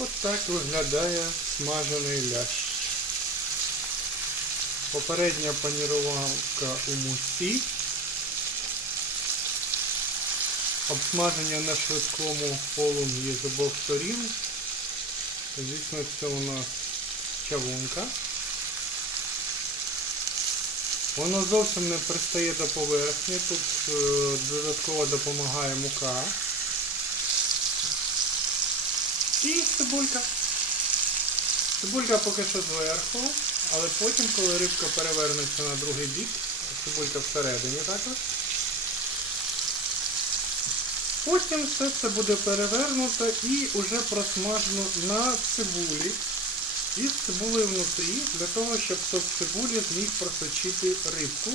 От так виглядає смажений лящ. Попередня паніровка у мусі. Обсмаження на швидкому полум'ї з обох сторін. Звісно, це у нас чавунка. Воно зовсім не пристає до поверхні, тут е, додатково допомагає мука. І цибулька. Цибулька поки що зверху, але потім, коли рибка перевернеться на другий бік, цибулька всередині також. Потім все це буде перевернуто і вже просмажено на цибулі. Із цибулею внутрі, для того, щоб сок цибулі зміг просочити рибку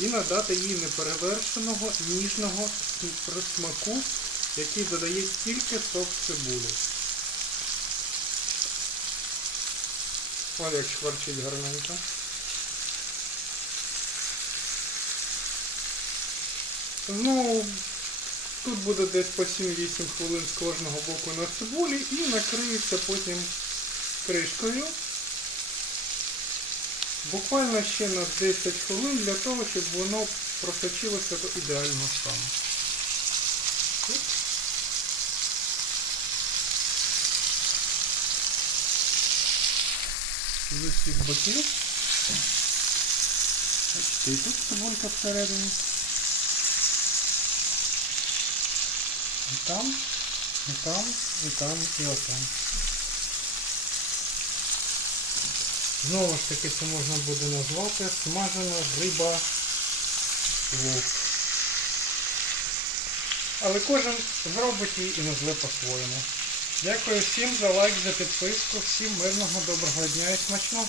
і надати їй неперевершеного ніжного присмаку, який додає тільки сок цибулі. Ось як шкварчить гарненько. Знову тут буде десь по 7-8 хвилин з кожного боку на цибулі і накриється потім кришкою. Буквально ще на 10 хвилин для того, щоб воно просочилося до ідеального стану. З усіх боків. Бачите, і тут цибулька всередині. І там, і там, і там, і отам. Знову ж таки це можна буде назвати смажена риба вовк. Але кожен зробить її і назве по-своєму. Дякую всім за лайк, за підписку, всім мирного, доброго дня і смачного!